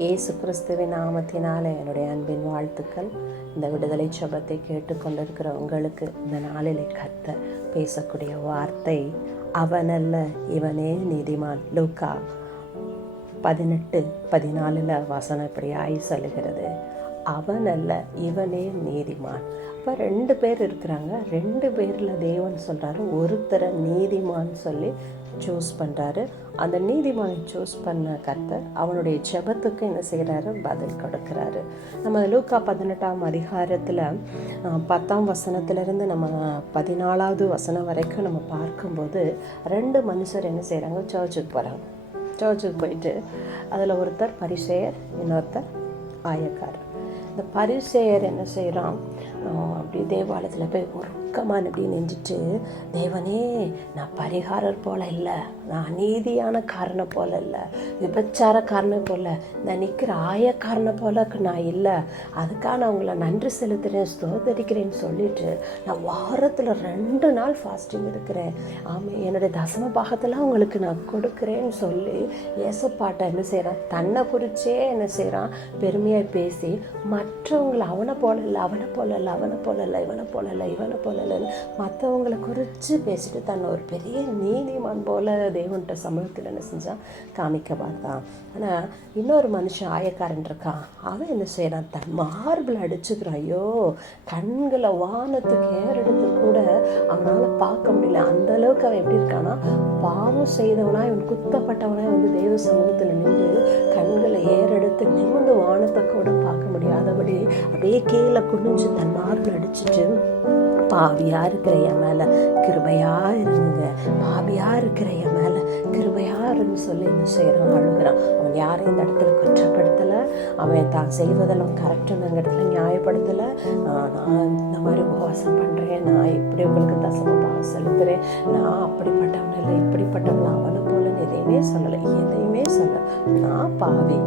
இயேசு கிறிஸ்துவின் நாமத்தினாலே என்னுடைய அன்பின் வாழ்த்துக்கள். இந்த விடுதலை ஜெபத்தை கேட்டுக்கொண்டிருக்கிற உங்களுக்கு இந்த நாளிலே கர்த்தர் பேசக்கூடிய வார்த்தை, அவனல்ல இவனே நீதிமான். லூக்கா 18:14 வசனம் இப்படியாய் சொல்லுகிறது, அவனல்ல இவனே நீதிமான். இப்போ 2 பேர் இருக்கிறாங்க. 2 பேரில் தேவன் சொல்கிறாரு, ஒருத்தரை நீதிமான் சொல்லி சூஸ் பண்ணுறாரு. அந்த நீதிமானை சூஸ் பண்ண கர்த்தர் அவனுடைய ஜெபத்துக்கு என்ன செய்கிறாரு? பதில் கொடுக்குறாரு. நம்ம லூக்கா 18ஆம் அதிகாரத்தில் 10ஆம் வசனத்திலிருந்து நம்ம 14வது வசனம் வரைக்கும் நம்ம பார்க்கும்போது 2 மனுஷர் என்ன செய்கிறாங்க? சர்ச்சுக்கு போகிறாங்க. சர்ச்சுக்கு போயிட்டு அதில் ஒருத்தர் பரிசேயர், இன்னொருத்தர் ஆயக்காரர். இந்த பரிசேயர் என்ன செய்கிறான்? அப்படி தேவாலயத்தில் போய் உருக்கமாக அப்படி நெஞ்சிட்டு, தேவனே, நான் பரிகாரர் போல் இல்லை, நான் நீதியான காரணை போல் இல்லை, விபச்சார காரணை போல், நான் நிற்கிற ஆயக்காரனை போல நான் இல்லை, அதுக்காக நான் உங்களை நன்றி செலுத்துகிறேன், ஸ்தோத்தரிக்கிறேன்னு சொல்லிட்டு நான் வாரத்தில் 2 நாள் ஃபாஸ்டிங் இருக்கிறேன், ஆமாம், என்னுடைய தசம பாகத்தில் உங்களுக்கு நான் கொடுக்குறேன்னு சொல்லி ஏசப்பாட்டை என்ன செய்கிறான்? தன்னை குறிச்சே என்ன செய்கிறான்? பெருமையாக பேசி மற்றவங்களை அவனை போல இல்லை, அவனை போல இல்லை, அவனை போல இல்லை, இவனை போல இல்லை, இவனை போல இல்லைன்னு மற்றவங்களை குறித்து பேசிட்டு தன்னை ஒரு பெரிய நீதிமான் போல தேவன்கிட்ட சமூகத்தில் என்ன செஞ்சான்? காமிக்க பார்த்தான். ஆனால் இன்னொரு மனுஷன் ஆயக்காரன் இருக்கான். அவன் என்ன செய்கிறான்? தன் மார்பில் அடிச்சுக்கிறான். ஐயோ, கண்களை வானத்துக்கு ஏறெடுத்து கூட அவனால் பார்க்க முடியல. அந்த அளவுக்கு அவன் எப்படி இருக்கான்னா, பாவம் செய்தவனாய், அவன் குத்தப்பட்டவனாய் வந்து தேவ சமூகத்தில் நின்று கண்களை ஏறெடுத்து நிமிர்ந்து வானத்தை கூட பார்க்க முடியாதபடி அப்படியே கீழே குனிஞ்சு தன் மார்பில் அடிச்சுட்டு, பாவியா இருக்கிற என் மேலே கிருபையா இருங்க, பாவியா இருக்கிற என் மேலே கிருபையா இருன்னு சொல்லி என்ன செய்கிறான்? அழுகிறான். அவன் யாரையும் இந்த இடத்துல குற்றப்படுத்தலை, அவன் தான் செய்வதெல்லாம் கரெக்டுன்னு அந்த இடத்துல நியாயப்படுத்தலை. நான் இந்த மாதிரி உபவாசம் பண்ணுறேன், நான் இப்படி உங்களுக்கு தசமபாகம் செலுத்துகிறேன், நான் அப்படிப்பட்டவன் இல்லை, இப்படிப்பட்டவன் அவனை போலன்னு எதையுமே சொல்லலை, எதையுமே சொல்ல. நான் பாவி,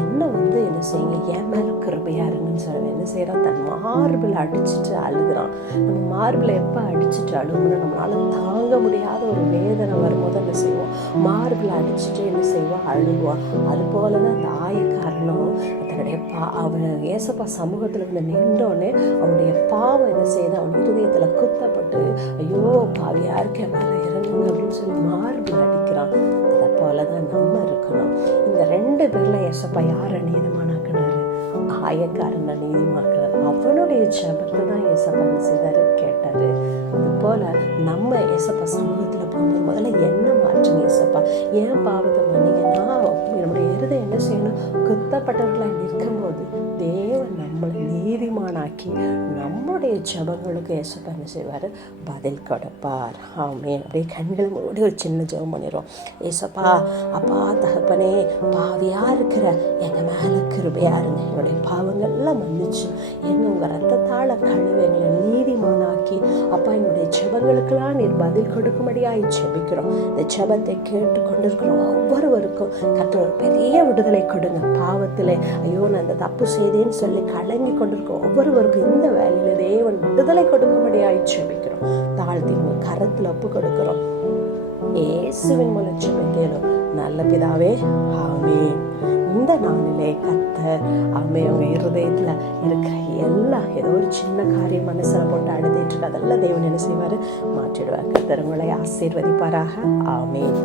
என்ன வந்து என்ன செய்யுங்க, என் மேலே கிருபையா இருங்கன்னு சொல்ல என்ன செய்கிறான்? தன் மார்பில் அடிச்சுட்டு அழுகிறான். நம்ம மார்பில் எப்போ அடிச்சுட்டு அழுகணும்? நம்மளால் தாங்க முடியாத ஒரு வேதனை வரும்போது என்ன செய்வோம்? மார்பில் அடிச்சுட்டு என்ன செய்வோம்? அழுவோம். அது போல தான் அந்த ஆயக்காரனும் தன்னுடைய அவன் ஏசப்பா சமூகத்தில் வந்து நின்றோன்னே அவனுடைய பாவம் என்ன செய்யுது? அவன் இருதயத்தில் குத்தப்பட்டு, ஐயோ பாவியா இருக்க மேலே இறங்குங்க அப்படின்னு சொல்லி மார்பில் அடிக்கிறான். அதை போல தான் நம்ம இருக்கணும். இந்த 2 பேரில் ஏசப்பா யாரை நீதிமானாக்குனாரு? ஆயக்காரனை நீதிமாக்குறாரு. அவனுடைய ஜெபத்தை தான் ஏசப்பா என்ன செய்தாரு? கேட்டாரு. அது போல நம்ம ஏசப்பா சமூகத்தில் போகும்போது முதல்ல என்ன மாற்றுங்க? ஏசப்பா ஏன் பாவத்தை பண்ணீங்கன்னா நம்முடைய இருதயம் என்ன செய்யணும்? குத்தப்பட்டவர்களாக நிற்கும்போது தேவன் நம்மளை நீதிமானாக்கி நம்முடைய ஜெபங்களுக்கு ஏசப்பா என்ன செய்வார்? பதில் கொடுப்பார். ஆமென். அப்படியே கண்களை மூடி ஒரு சின்ன ஜெபம் பண்ணிடுவோம். ஏசப்பா, அப்பா தகப்பனே, பாவியா இருக்கிற எங்கள் மேலே கிருபையா இருங்க, என்னுடைய பாவங்கள்லாம் மன்னிச்சு உங்கள் ரத்தத்தால் கழுவி எங்களை நீதிமானாக்கி, அப்பா என்னுடைய ஜெபங்களுக்கெல்லாம் நீர் பதில் கொடுக்கும்படியாய் ஜெபிக்கிறோம். இந்த ஜெபத்தை கேட்டுக்கொண்டிருக்கிற ஒவ்வொருவருக்கும் கர்த்தர் ஒரு பெரிய விடுதலை கொடுங்க. பாவத்தில் ஐயோ நான் இந்த தப்பு செய்தேன்னு சொல்லி கலங்கி கொண்டிருக்க ஒவ்வொருவருக்கும் இந்த வேலையில் தேவன் விடுதலை கொடுக்கும்படியாய் ஜெபிக்கிறோம். தாழ்த்தி உங்கள் கரத்தில் ஒப்பு கொடுக்கிறோம். இயேசுவின் மூலம் ஜெபிக்கிறோம் நல்ல பிதாவே, ஆமென். இந்த நாளிலே கர்த்தர் ஆமென் உங்கள் இருதயத்தில் இருக்கிற எல்லாம் ஏதோ ஒரு சின்ன காரியம் மனசில் போட்டு அழுதுட்டு அதெல்லாம் தேவன் என்ன செய்வார்? மாற்றிடுவார். கர்த்தர் உங்களை ஆசீர்வதிப்பாராக. ஆமென்.